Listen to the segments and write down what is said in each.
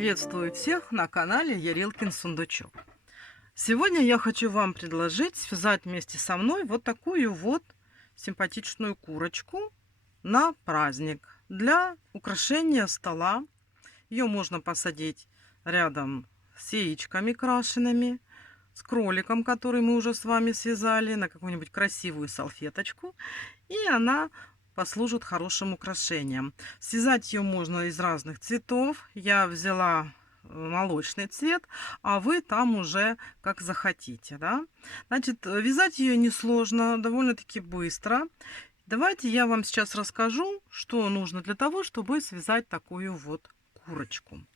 Приветствую всех на канале Ярилкин Сундучок. Сегодня я хочу вам предложить связать вместе со мной вот такую вот симпатичную курочку на праздник для украшения стола. Ее можно посадить рядом с яичками крашенными, с кроликом, который мы уже с вами связали, на какую-нибудь красивую салфеточку, и она послужит хорошим украшением. Связать ее можно из разных цветов. Я взяла молочный цвет, а вы там уже как захотите, да? Значит, вязать ее несложно, довольно-таки быстро. Давайте я вам сейчас расскажу, что нужно для того, чтобы связать такую вот курочку.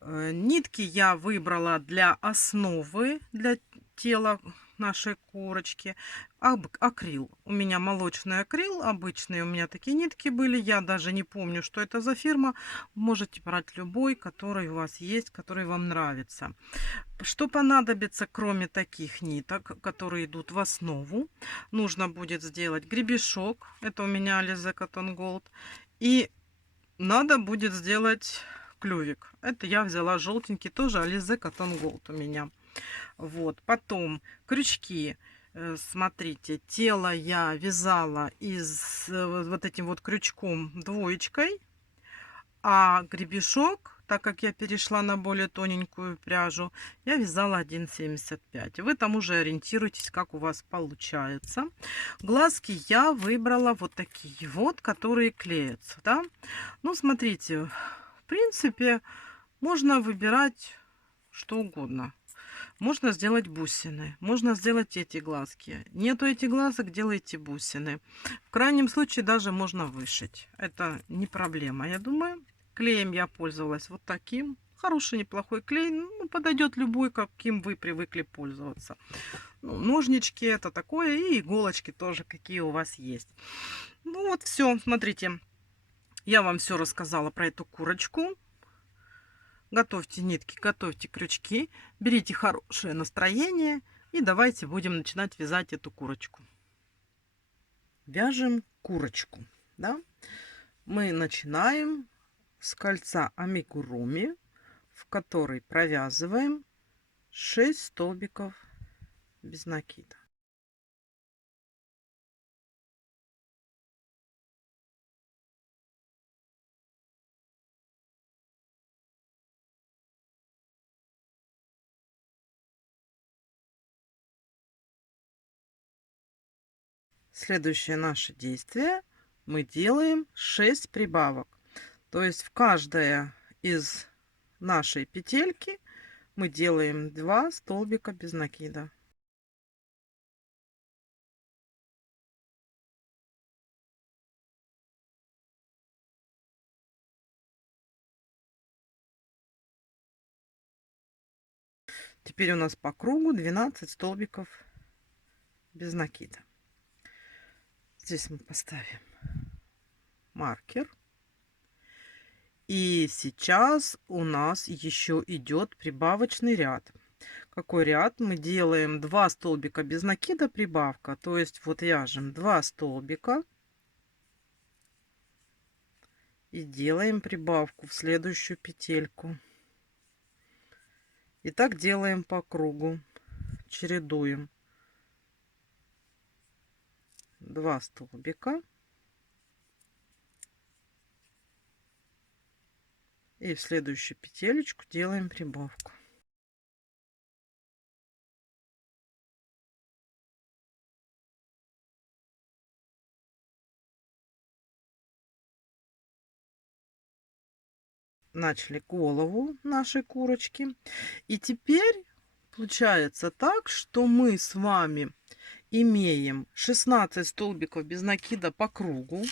Нитки я выбрала для основы, для тела нашей курочки. Акрил. У меня молочный акрил, обычные у меня такие нитки были. Я даже не помню, что это за фирма. Можете брать любой, который у вас есть, который вам нравится. Что понадобится, кроме таких ниток, которые идут в основу? Нужно будет сделать гребешок. Это у меня Alize Cotton Gold. И надо будет сделать клювик. Это я взяла желтенький, тоже Alize Cotton Gold у меня. Вот. Потом крючки. Смотрите, тело я вязала из вот этим вот крючком двоечкой, а гребешок, так как я перешла на более тоненькую пряжу, я вязала 1,75. Вы там уже ориентируйтесь, как у вас получается. Глазки я выбрала вот такие вот, которые клеятся, да. Ну, смотрите, в принципе, можно выбирать что угодно. Можно сделать бусины, можно сделать эти глазки. Нету этих глазок, делайте бусины. В крайнем случае даже можно вышить. Это не проблема, я думаю. Клеем я пользовалась вот таким. Хороший, неплохой клей. Ну, подойдет любой, каким вы привыкли пользоваться. Ну, ножнички это такое. И иголочки тоже, какие у вас есть. Ну вот все, смотрите. Я вам все рассказала про эту курочку. Готовьте нитки, готовьте крючки, берите хорошее настроение и давайте будем начинать вязать эту курочку. Вяжем курочку, да? Мы начинаем с кольца амигуруми, в который провязываем 6 столбиков без накида. Следующее наше действие: мы делаем 6 прибавок. То есть в каждая из нашей петельки мы делаем 2 столбика без накида. Теперь у нас по кругу 12 столбиков без накида. Здесь мы поставим маркер. И сейчас у нас еще идет прибавочный ряд. Какой ряд? Мы делаем 2 столбика без накида, прибавка. То есть вот вяжем 2 столбика и делаем прибавку в следующую петельку. И так делаем по кругу, чередуем. 2 столбика и в следующую петелечку делаем прибавку. Начали голову нашей курочки. И теперь получается так, что мы с вами имеем 16 столбиков без накида по кругу.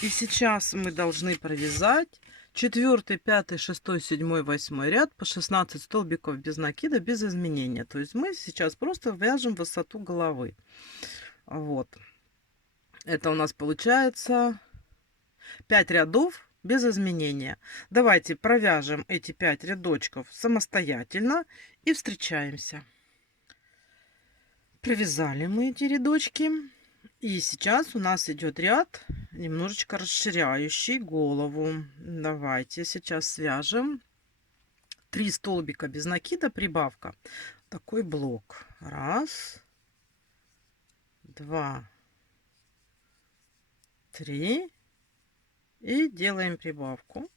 И сейчас мы должны провязать 4, 5, 6, 7, 8 ряд по 16 столбиков без накида, без изменения. То есть мы сейчас просто вяжем высоту головы. Вот. Это у нас получается 5 рядов без изменения. Давайте провяжем эти 5 рядочков самостоятельно и встречаемся. Провязали мы эти рядочки. И сейчас у нас идет ряд, немножечко расширяющий голову. Давайте сейчас свяжем 3 столбика без накида, прибавка. Такой блок. Раз, два, три. И делаем прибавку.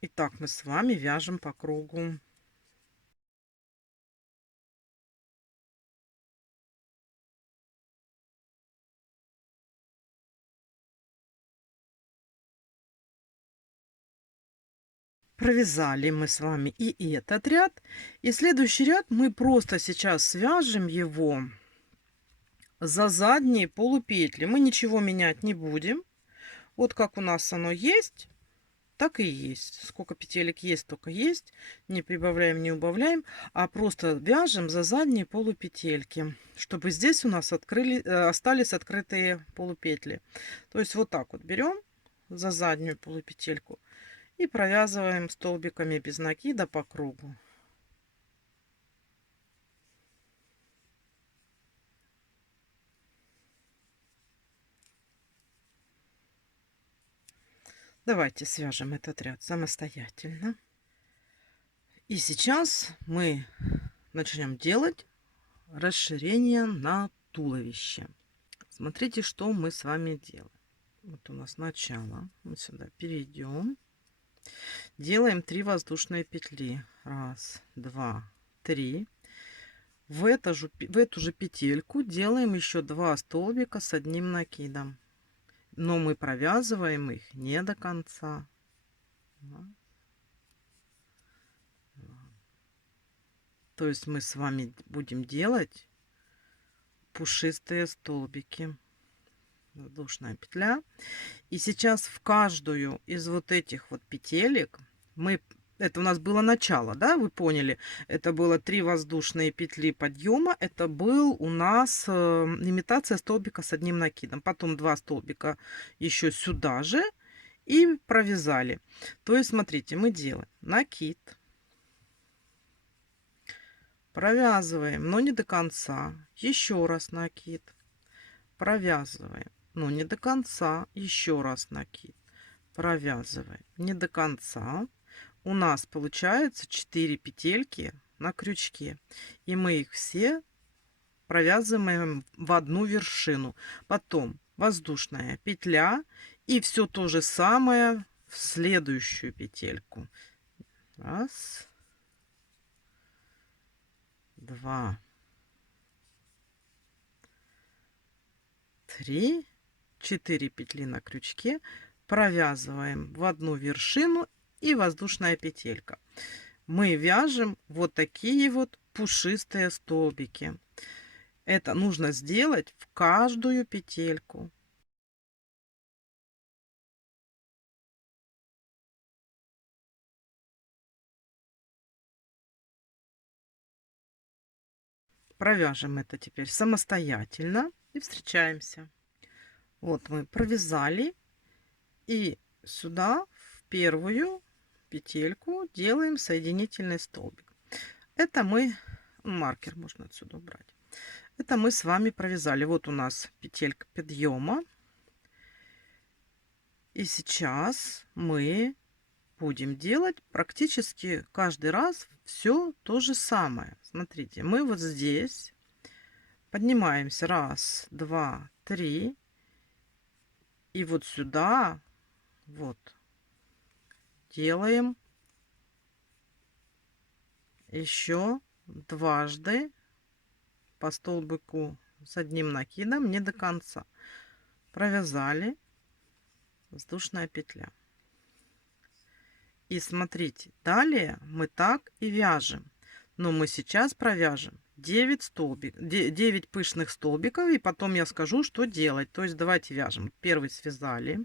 И так мы с вами вяжем по кругу. Провязали мы с вами и этот ряд. И следующий ряд мы просто сейчас свяжем его за задние полупетли. Мы ничего менять не будем. Вот как у нас оно есть, так и есть. Сколько петелек есть, столько есть. Не прибавляем, не убавляем, а просто вяжем за задние полупетельки, чтобы здесь у нас остались открытые полупетли. То есть вот так вот берем за заднюю полупетельку и провязываем столбиками без накида по кругу. Давайте свяжем этот ряд самостоятельно. И сейчас мы начнем делать расширение на туловище. Смотрите, что мы с вами делаем. Вот у нас начало. Мы сюда перейдем. Делаем 3 воздушные петли. Раз, два, три. В эту же петельку делаем еще 2 столбика с одним накидом. Но мы провязываем их не до конца. То есть мы с вами будем делать пушистые столбики. Воздушная петля. И сейчас в каждую из вот этих вот петелек это у нас было начало, да, вы поняли? Это было 3 воздушные петли подъема. Это был у нас имитация столбика с одним накидом. Потом 2 столбика еще сюда же и провязали. То есть, смотрите, мы делаем накид, провязываем, но не до конца. Еще раз накид, провязываем, но не до конца. Еще раз накид, провязываем, не до конца. У нас получается 4 петельки на крючке. И мы их все провязываем в одну вершину. Потом воздушная петля. И все то же самое в следующую петельку. Раз. Два. Три. 4 петли на крючке. Провязываем в одну вершину и воздушная петелька. Мы вяжем вот такие вот пушистые столбики. Это нужно сделать в каждую петельку. Провяжем это теперь самостоятельно и встречаемся. Вот мы провязали, и сюда в первую петельку делаем соединительный столбик. Это мы, маркер можно отсюда убрать. Это мы с вами провязали. Вот у нас петелька подъема. И сейчас мы будем делать практически каждый раз все то же самое. Смотрите, мы вот здесь поднимаемся. Раз, два, три. И вот сюда вот делаем еще дважды по столбику с одним накидом, не до конца. Провязали, воздушная петля. И смотрите, далее мы так и вяжем. Но мы сейчас провяжем 9 пышных столбиков, и потом я скажу, что делать. То есть давайте вяжем. Первый связали.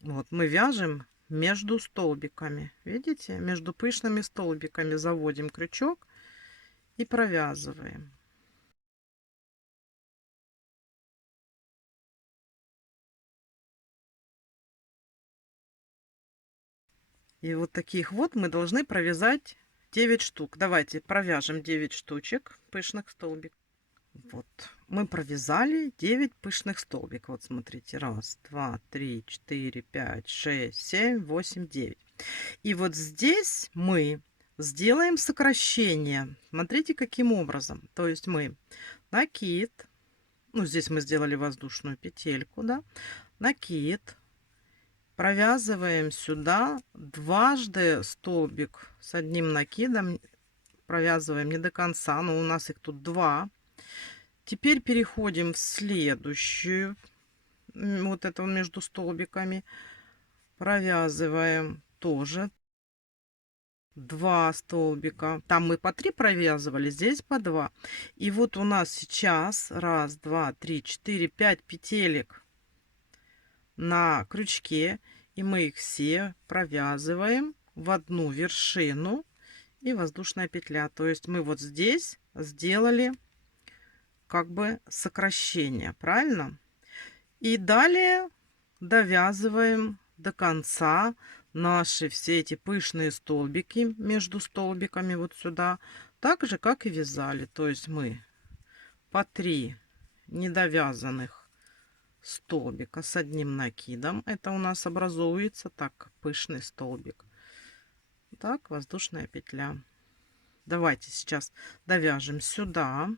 Вот мы вяжем между столбиками. Видите? Между пышными столбиками заводим крючок и провязываем. И вот таких вот мы должны провязать 9 штук. Давайте провяжем 9 штучек пышных столбиков. Вот. Мы провязали 9 пышных столбиков. Вот смотрите. 1, 2, 3, 4, 5, 6, 7, 8, 9. И вот здесь мы сделаем сокращение. Смотрите, каким образом. То есть мы накид. Ну, здесь мы сделали воздушную петельку, да. Накид. Провязываем сюда дважды столбик с одним накидом. Провязываем не до конца, но у нас их тут 2. Теперь переходим в следующую, вот это между столбиками. Провязываем тоже 2 столбика. Там мы по 3 провязывали, здесь по 2. И вот у нас сейчас 1, 2, 3, 4, 5 петелек на крючке. И мы их все провязываем в одну вершину и воздушная петля. То есть мы вот здесь сделали как бы сокращение, правильно? И далее довязываем до конца наши все эти пышные столбики между столбиками вот сюда, так же как и вязали. То есть мы по 3 недовязанных столбика с одним накидом, это у нас образуется так пышный столбик. Так, воздушная петля. Давайте сейчас довяжем сюда.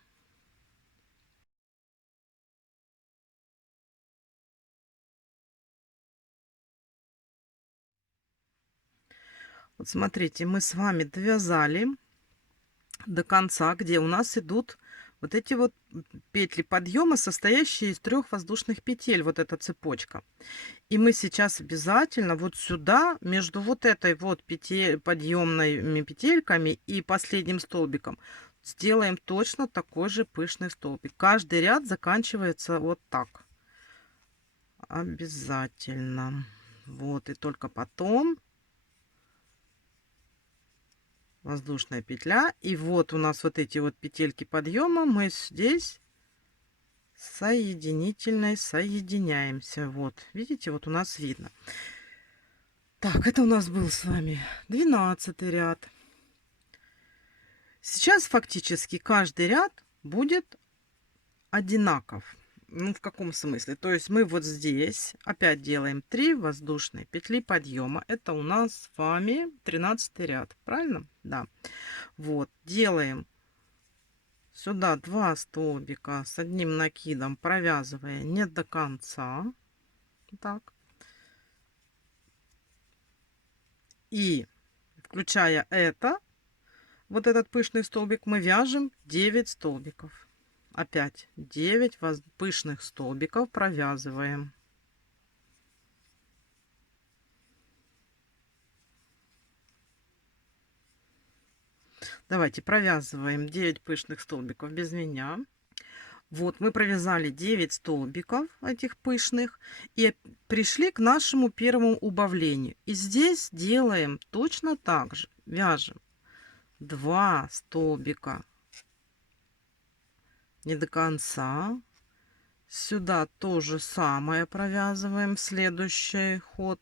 Вот смотрите, мы с вами довязали до конца, где у нас идут вот эти вот петли подъема, состоящие из 3 воздушных петель, вот эта цепочка. И мы сейчас обязательно вот сюда, между вот этой вот подъемными петельками и последним столбиком, сделаем точно такой же пышный столбик. Каждый ряд заканчивается вот так. Обязательно. Вот, и только потом воздушная петля. И вот у нас вот эти вот петельки подъема мы здесь соединительной соединяемся. Вот, видите, вот у нас видно. Так, это у нас был с вами 12 ряд. Сейчас фактически каждый ряд будет одинаков. Ну, в каком смысле? То есть мы вот здесь опять делаем 3 воздушные петли подъема. Это у нас с вами 13 ряд. Правильно? Да. Вот. Делаем сюда 2 столбика с одним накидом, провязывая не до конца. Так. И включая вот этот пышный столбик, мы вяжем 9 столбиков. Опять 9 пышных столбиков провязываем. Давайте провязываем 9 пышных столбиков без меня. Вот мы провязали 9 столбиков этих пышных и пришли к нашему первому убавлению. И здесь делаем точно так же. Вяжем 2 столбика не до конца. Сюда то же самое провязываем. Следующий ход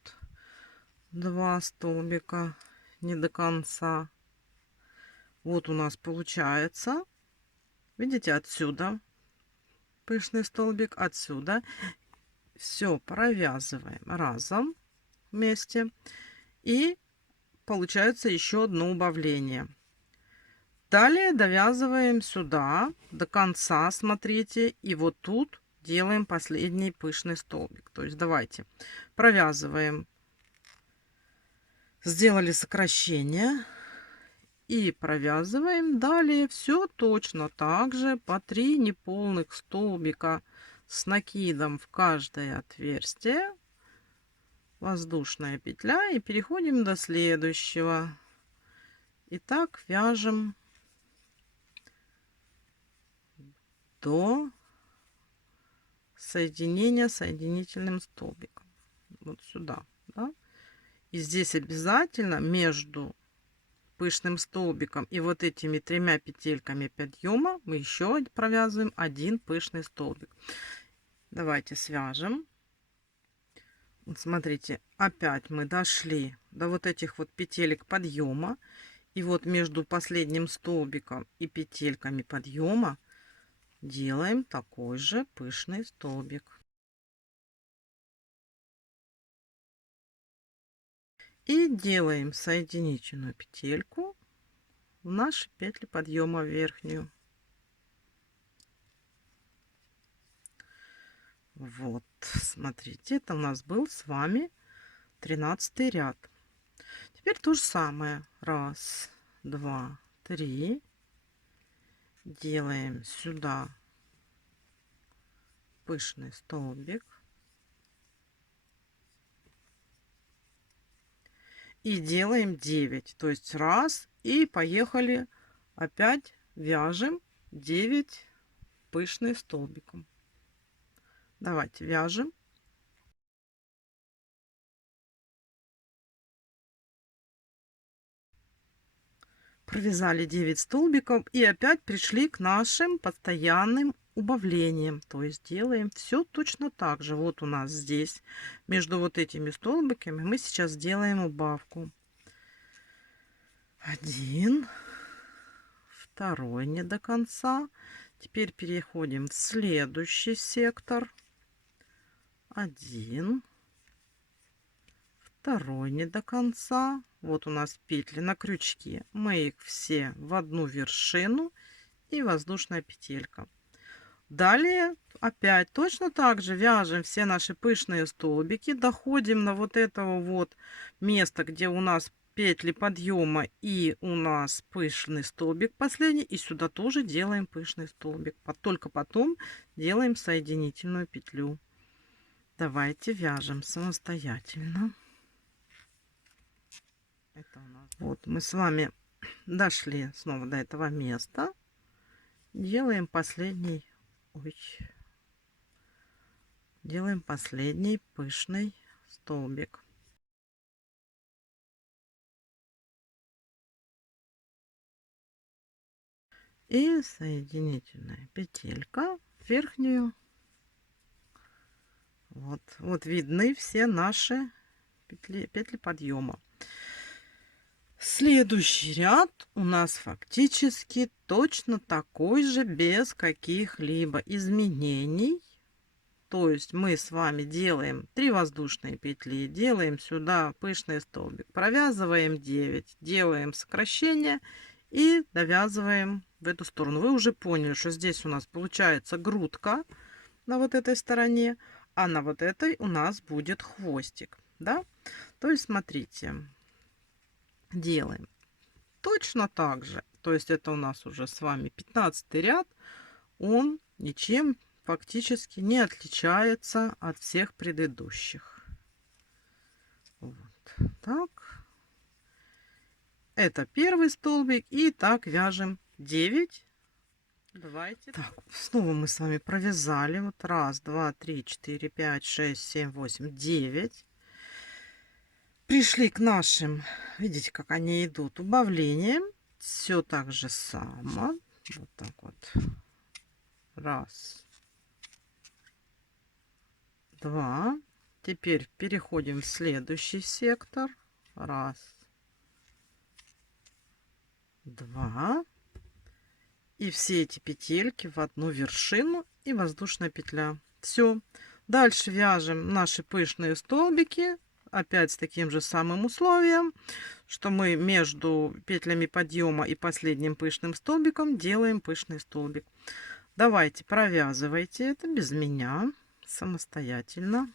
2 столбика не до конца. Вот у нас получается, видите, отсюда пышный столбик, отсюда. Все провязываем разом вместе. И получается еще одно убавление. Далее довязываем сюда до конца, смотрите, и вот тут делаем последний пышный столбик. То есть давайте провязываем, сделали сокращение и провязываем далее все точно так же по 3 неполных столбика с накидом в каждое отверстие, воздушная петля, и переходим до следующего. И так вяжем до соединения соединительным столбиком. Вот сюда, да? И здесь обязательно между пышным столбиком и вот этими 3 петельками подъема мы еще провязываем 1 пышный столбик. Давайте свяжем. Вот смотрите, опять мы дошли до вот этих вот петелек подъема. И вот между последним столбиком и петельками подъема делаем такой же пышный столбик. И делаем соединительную петельку в наши петли подъема в верхнюю. Вот, смотрите, это у нас был с вами 13 ряд. Теперь то же самое. Раз, два, три. Делаем сюда пышный столбик. И делаем 9. То есть раз. И поехали. Опять вяжем 9 пышных столбиком. Давайте вяжем. Провязали 9 столбиков и опять пришли к нашим постоянным убавлениям. То есть делаем все точно так же. Вот у нас здесь между вот этими столбиками мы сейчас делаем убавку. 1, второй не до конца. Теперь переходим в следующий сектор. 1, второй не до конца. Вот у нас петли на крючке. Мы их все в одну вершину и воздушная петелька. Далее опять точно так же вяжем все наши пышные столбики. Доходим на вот этого вот места, где у нас петли подъема и у нас пышный столбик последний. И сюда тоже делаем пышный столбик. Только потом делаем соединительную петлю. Давайте вяжем самостоятельно. Это у нас... Вот мы с вами дошли снова до этого места. Делаем последний, делаем последний пышный столбик. И соединительная петелька в верхнюю. Вот видны все наши петли подъема. Следующий ряд у нас фактически точно такой же, без каких-либо изменений. То есть мы с вами делаем 3 воздушные петли, делаем сюда пышный столбик, провязываем 9, делаем сокращение и довязываем в эту сторону. Вы уже поняли, что здесь у нас получается грудка на вот этой стороне, а на вот этой у нас будет хвостик, да? То есть смотрите, делаем точно так же. То есть это у нас уже с вами 15 ряд. Он ничем фактически не отличается от всех предыдущих. Вот так. Это первый столбик. И так вяжем 9. Давайте. Так, снова мы с вами провязали. Вот раз, два, три, 4, 5, 6, 7, 8, 9. Пришли к нашим, видите, как они идут, убавлением. Все так же само. Вот так вот. Раз, два. Теперь переходим в следующий сектор. Раз, два. И все эти петельки в одну вершину и воздушная петля. Все. Дальше вяжем наши пышные столбики. Опять с таким же самым условием, что мы между петлями подъема и последним пышным столбиком делаем пышный столбик. Давайте провязывайте это без меня самостоятельно.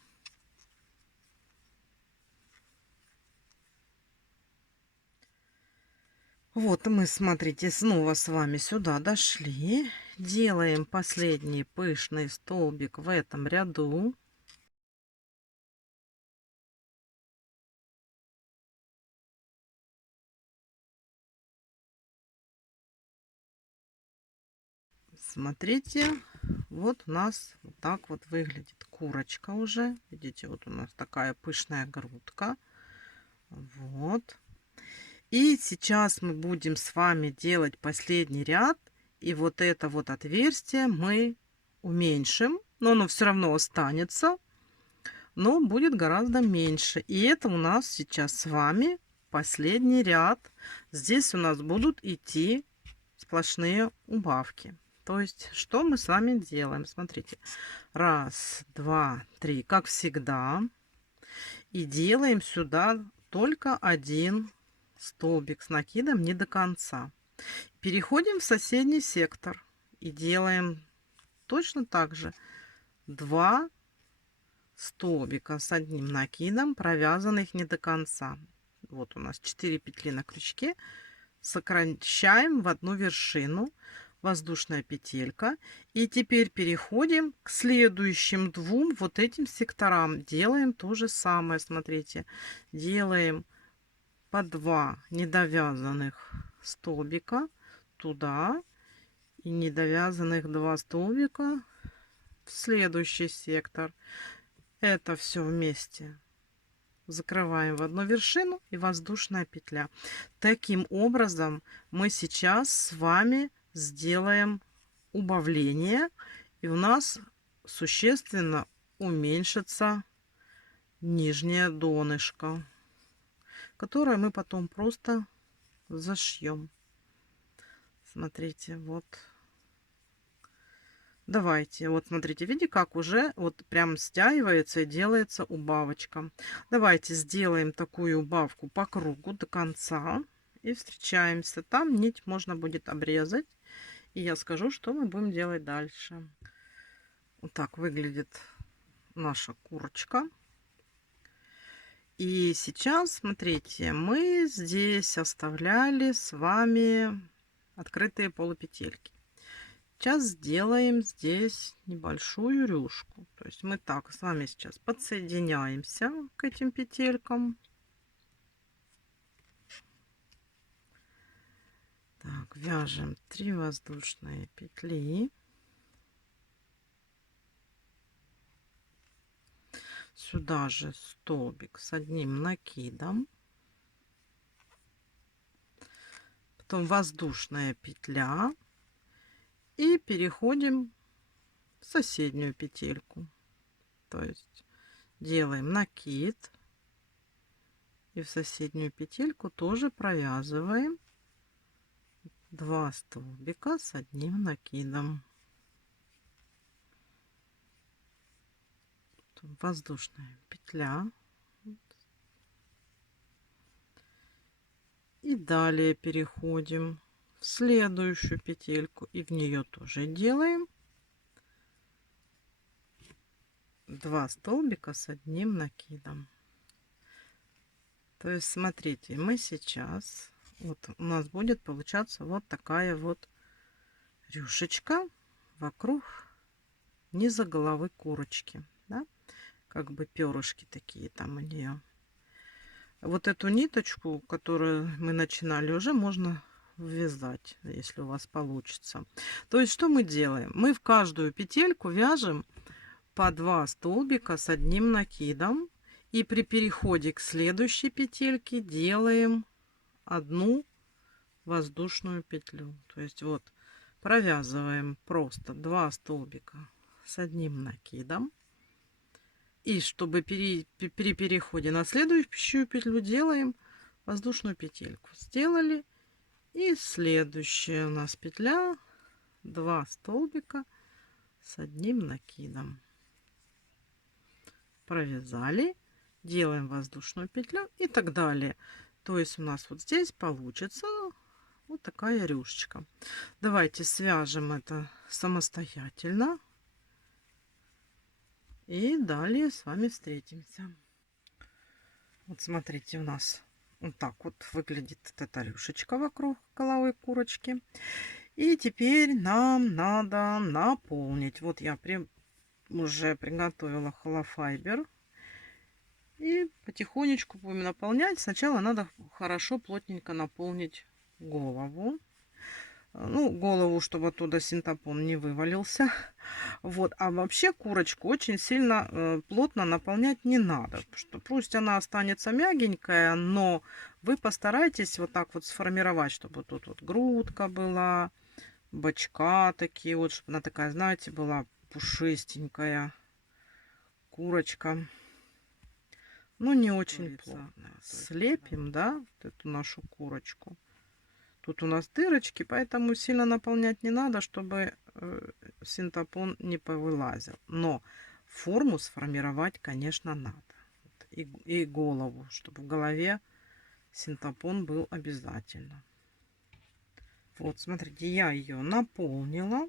Вот мы, смотрите, снова с вами сюда дошли. Делаем последний пышный столбик в этом ряду. Смотрите, вот у нас вот так вот выглядит курочка уже. Видите, вот у нас такая пышная грудка. Вот. И сейчас мы будем с вами делать последний ряд. И вот это вот отверстие мы уменьшим. Но оно все равно останется. Но будет гораздо меньше. И это у нас сейчас с вами последний ряд. Здесь у нас будут идти сплошные убавки. То есть, что мы с вами делаем? Смотрите. Раз, два, три, как всегда. И делаем сюда только один столбик с накидом не до конца. Переходим в соседний сектор и делаем точно так же 2 столбика с одним накидом, провязанных не до конца. Вот у нас 4 петли на крючке. Сокращаем в одну вершину, воздушная петелька. И теперь переходим к следующим двум вот этим секторам. Делаем то же самое. Смотрите, делаем по 2 недовязанных столбика туда и недовязанных 2 столбика в следующий сектор. Это все вместе закрываем в одну вершину и воздушная петля. Таким образом мы сейчас с вами сделаем убавление, и у нас существенно уменьшится нижнее донышко, которое мы потом просто зашьем. Смотрите, вот. Давайте, вот смотрите, видите, как уже вот прям стягивается и делается убавочка. Давайте сделаем такую убавку по кругу до конца и встречаемся. Там нить можно будет обрезать, и я скажу, что мы будем делать дальше. Вот так выглядит наша курочка. И сейчас, смотрите, мы здесь оставляли с вами открытые полупетельки. Сейчас сделаем здесь небольшую рюшку. То есть мы так с вами сейчас подсоединяемся к этим петелькам. Так, вяжем 3 воздушные петли. Сюда же столбик с одним накидом. Потом воздушная петля. И переходим в соседнюю петельку. То есть делаем накид. И в соседнюю петельку тоже провязываем 2 столбика с одним накидом. Воздушная петля. И далее переходим в следующую петельку и в нее тоже делаем 2 столбика с одним накидом. То есть смотрите, мы сейчас вот у нас будет получаться вот такая вот рюшечка вокруг низа головы курочки, да? Как бы перышки такие там у нее. Вот эту ниточку, которую мы начинали, уже можно ввязать, если у вас получится. То есть что мы делаем? Мы в каждую петельку вяжем по 2 столбика с одним накидом, и при переходе к следующей петельке делаем одну воздушную петлю. То есть вот провязываем просто 2 столбика с одним накидом, и чтобы при переходе на следующую петлю делаем воздушную петельку. Сделали. И следующая у нас петля 2 столбика с одним накидом. Провязали, делаем воздушную петлю и так далее. То есть у нас вот здесь получится вот такая рюшечка. Давайте свяжем это самостоятельно. И далее с вами встретимся. Вот смотрите, у нас вот так вот выглядит эта рюшечка вокруг головы курочки. И теперь нам надо наполнить. Вот я уже приготовила холофайбер. И потихонечку будем наполнять. Сначала надо хорошо плотненько наполнить голову. Ну, голову, чтобы оттуда синтепон не вывалился. Вот. А вообще курочку очень сильно плотно наполнять не надо. Что пусть она останется мягенькая, но вы постарайтесь вот так вот сформировать, чтобы тут вот грудка была, бочка такие вот, чтобы она такая, знаете, была пушистенькая курочка. Ну, не очень плотно. Слепим, да, вот эту нашу курочку. Тут у нас дырочки, поэтому сильно наполнять не надо, чтобы синтепон не повылазил. Но форму сформировать, конечно, надо. И голову, чтобы в голове синтепон был обязательно. Вот, смотрите, я ее наполнила.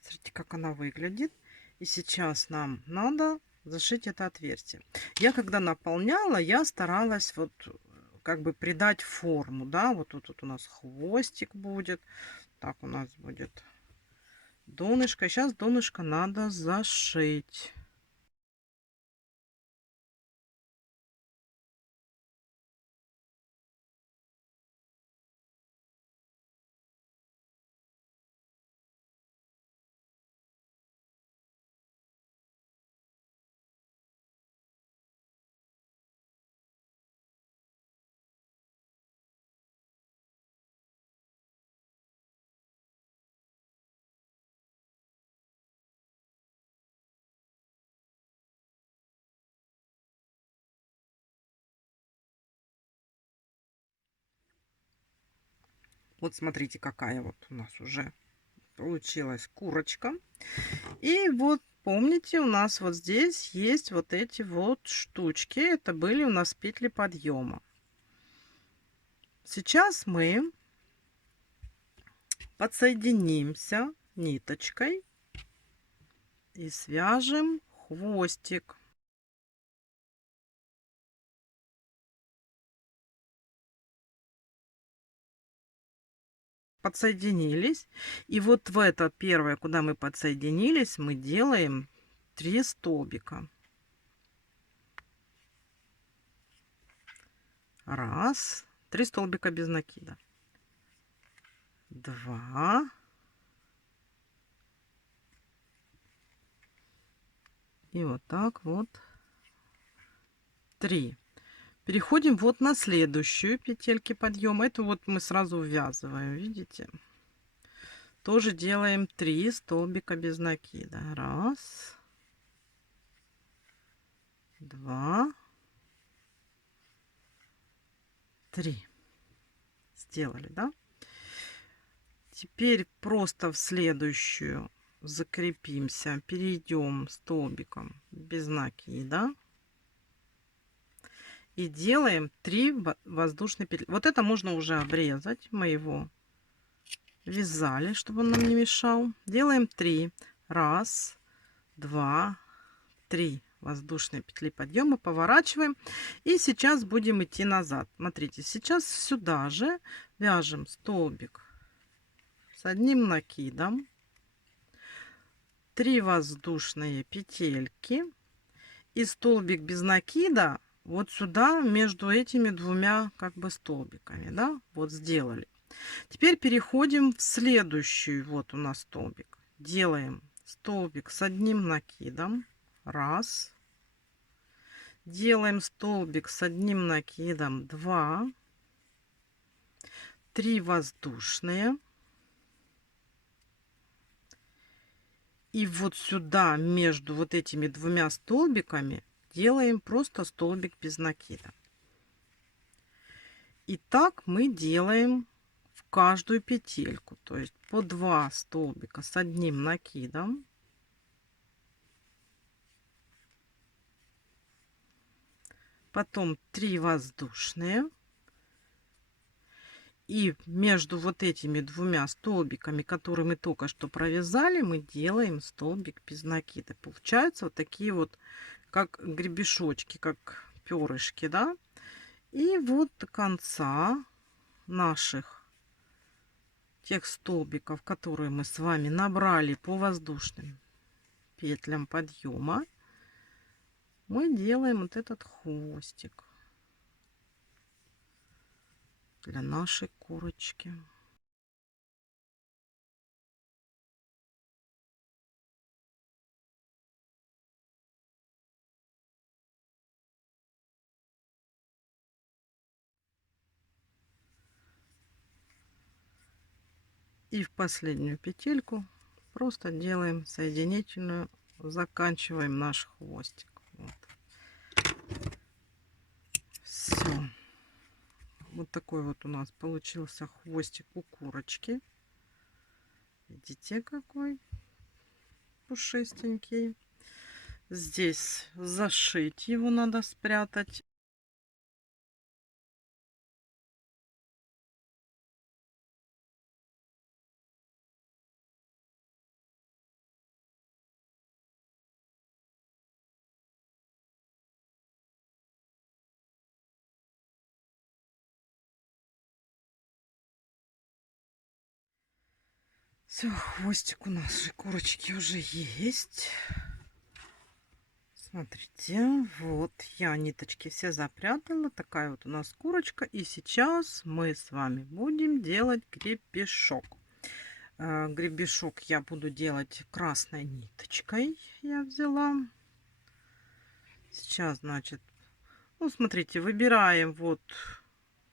Смотрите, как она выглядит. И сейчас нам надо зашить это отверстие. Я когда наполняла, я старалась вот как бы придать форму, да. Вот тут у нас хвостик будет. Так, у нас будет донышко. Сейчас донышко надо зашить. Вот смотрите, какая вот у нас уже получилась курочка. И вот помните, у нас вот здесь есть вот эти вот штучки. Это были у нас петли подъема. Сейчас мы подсоединимся ниточкой и свяжем хвостик. Подсоединились. И вот в это первое, куда мы подсоединились, мы делаем 3 столбика. Раз. 3 столбика без накида. 2. И вот так вот 3. Переходим вот на следующую петельки подъема. Эту вот мы сразу ввязываем, видите? Тоже делаем 3 столбика без накида. Раз, 2, 3. Сделали, да? Теперь просто в следующую закрепимся, перейдем столбиком без накида и делаем 3 воздушные петли. Вот это можно уже обрезать. Мы его вязали, чтобы он нам не мешал. Делаем 3. Раз, 2, 3 воздушные петли подъема, поворачиваем. И сейчас будем идти назад. Смотрите, сейчас сюда же вяжем столбик с одним накидом, 3 воздушные петельки и столбик без накида вот сюда между этими двумя как бы столбиками, да, вот сделали. Теперь переходим в следующий, вот у нас столбик, делаем столбик с одним накидом, раз, делаем столбик с одним накидом, 2, 3 воздушные. И вот сюда между вот этими двумя столбиками делаем просто столбик без накида. И так мы делаем в каждую петельку, то есть по 2 столбика с одним накидом. Потом 3 воздушные. И между вот этими двумя столбиками, которые мы только что провязали, мы делаем столбик без накида. Получаются вот такие вот, как гребешочки, как перышки, да. И вот до конца наших тех столбиков, которые мы с вами набрали по воздушным петлям подъема, мы делаем вот этот хвостик для нашей курочки. И в последнюю петельку просто делаем соединительную, заканчиваем наш хвостик. Вот. Все. Вот такой вот у нас получился хвостик у курочки. Видите, какой пушистенький. Здесь зашить его надо спрятать. Все, хвостик у нашей курочки уже есть. Смотрите, вот я ниточки все запрятала. Такая вот у нас курочка. И сейчас мы с вами будем делать гребешок. Гребешок я буду делать красной ниточкой. Я взяла. Сейчас, значит, ну, смотрите, выбираем вот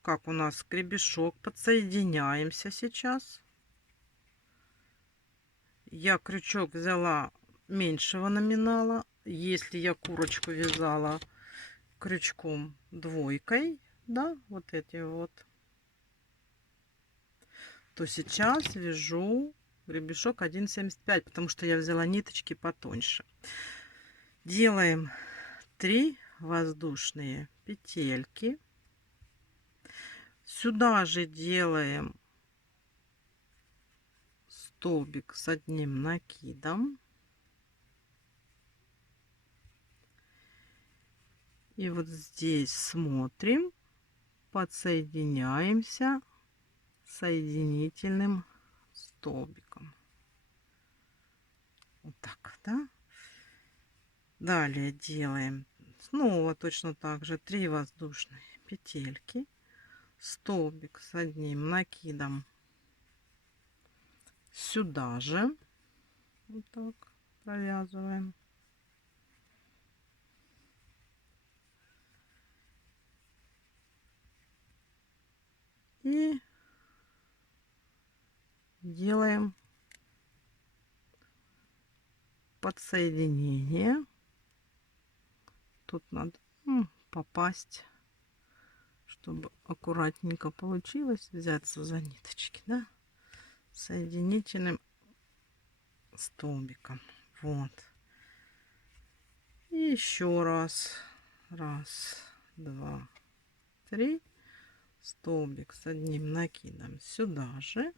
как у нас гребешок. Подсоединяемся сейчас. Я крючок взяла меньшего номинала. Если я курочку вязала крючком двойкой, да, вот эти вот, то сейчас вяжу гребешок 1,75, потому что я взяла ниточки потоньше. Делаем 3 воздушные петельки. Сюда же делаем столбик с одним накидом. И вот здесь смотрим, подсоединяемся соединительным столбиком. Вот так, да? Далее делаем снова точно так же 3 воздушные петельки, столбик с одним накидом сюда же, вот так провязываем. И делаем подсоединение. Тут надо попасть, чтобы аккуратненько получилось, взяться за ниточки, да, соединительным столбиком. Вот. И еще раз. Раз, два, три. Столбик с одним накидом сюда же.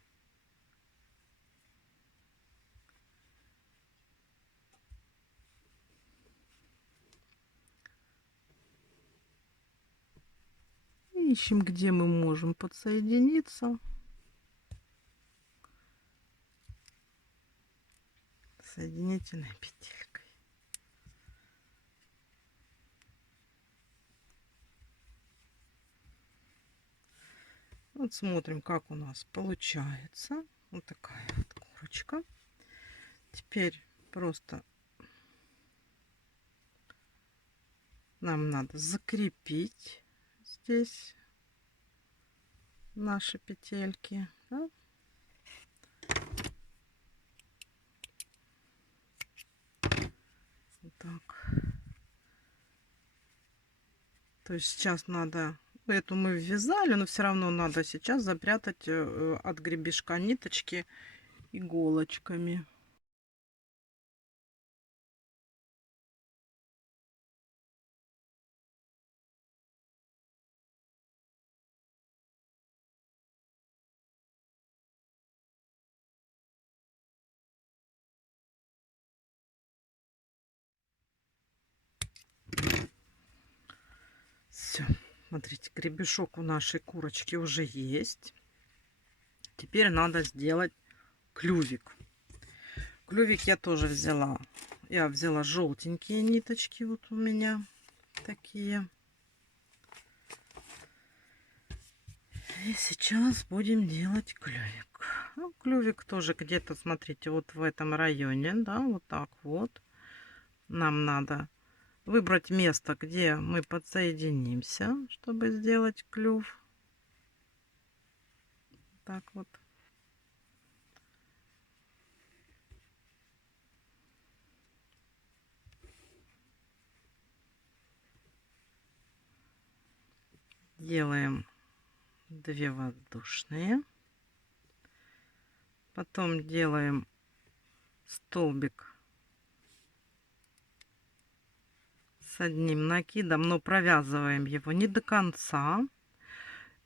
Ищем, где мы можем подсоединиться. Соединительной петелькой. Вот смотрим, как у нас получается. Вот такая вот курочка. Теперь просто нам надо закрепить здесь наши петельки. Да? Вот так. То есть сейчас надо... Эту мы ввязали, но все равно надо сейчас запрятать от гребешка ниточки иголочками. Все, смотрите, гребешок у нашей курочки уже есть. Теперь надо сделать клювик. Клювик я тоже взяла. Я взяла желтенькие ниточки, вот у меня такие. И сейчас будем делать клювик. Ну, клювик тоже где-то, смотрите, вот в этом районе, да, вот так вот. Нам надо выбрать место, где мы подсоединимся, чтобы сделать клюв. Так вот. Делаем 2 воздушные. Потом делаем столбик с одним накидом, но провязываем его не до конца.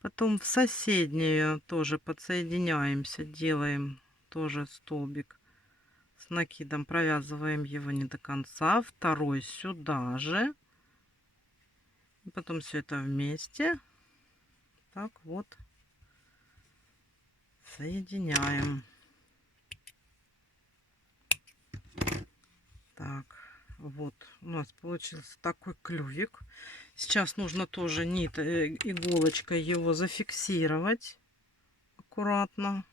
Потом в соседнюю тоже подсоединяемся, делаем тоже столбик с накидом, провязываем его не до конца. Второй сюда же. И потом все это вместе так вот соединяем. Так, вот у нас получился такой клювик. Сейчас нужно тоже иголочкой его зафиксировать аккуратно.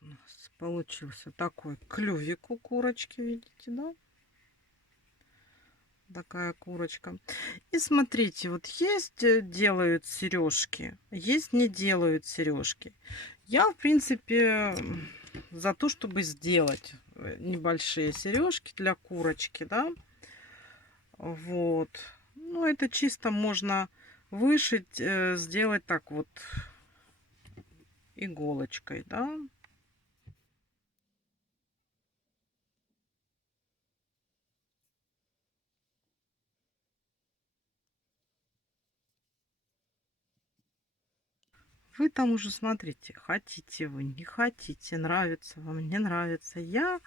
У нас получился такой клювик у курочки, видите, да? Такая курочка. И смотрите, вот есть делают сережки, есть не делают сережки. Я, в принципе, за то, чтобы сделать небольшие сережки для курочки, да. Вот. Ну, это чисто можно вышить, сделать так вот иголочкой, да. Вы там уже смотрите, хотите вы, не хотите, нравится вам, не нравится. Я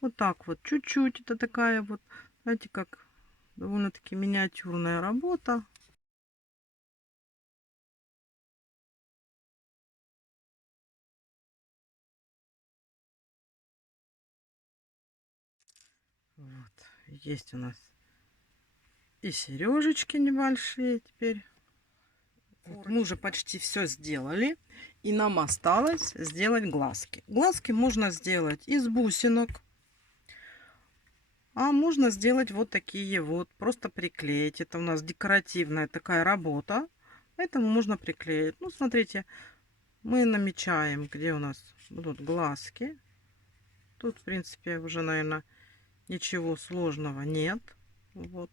вот так вот, чуть-чуть, это такая вот, знаете, как довольно-таки миниатюрная работа. Вот, есть у нас и сережечки небольшие теперь. Вот мы уже почти все сделали. И нам осталось сделать глазки. Глазки можно сделать из бусинок. А можно сделать вот такие вот. Просто приклеить. Это у нас декоративная такая работа. Поэтому можно приклеить. Ну, смотрите, мы намечаем, где у нас будут глазки. Тут, в принципе, уже, наверное, ничего сложного нет. Вот.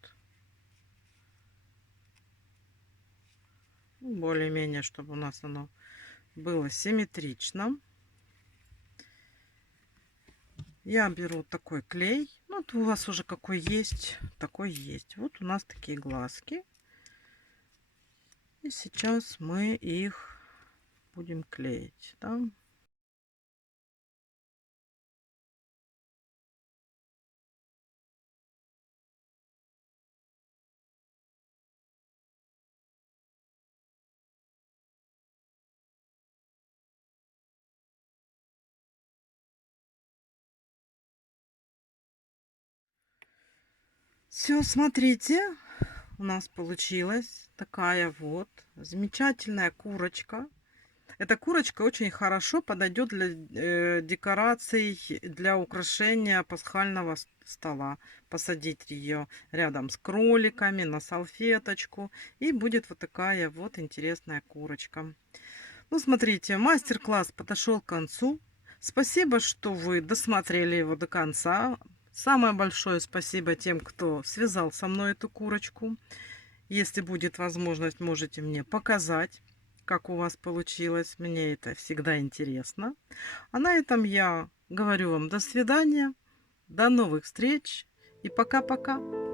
Более-менее, чтобы у нас оно было симметрично. Я беру такой клей. Ну, вот у вас уже какой есть, такой есть. Вот у нас такие глазки. И сейчас мы их будем клеить. Да? Все, смотрите, у нас получилась такая вот замечательная курочка. Эта курочка очень хорошо подойдет для декораций, для украшения пасхального стола. Посадить ее рядом с кроликами на салфеточку. И будет вот такая вот интересная курочка. Ну, смотрите, мастер-класс подошел к концу. Спасибо, что вы досмотрели его до конца. Самое большое спасибо тем, кто связал со мной эту курочку. Если будет возможность, можете мне показать, как у вас получилось. Мне это всегда интересно. А на этом я говорю вам до свидания, до новых встреч и пока-пока.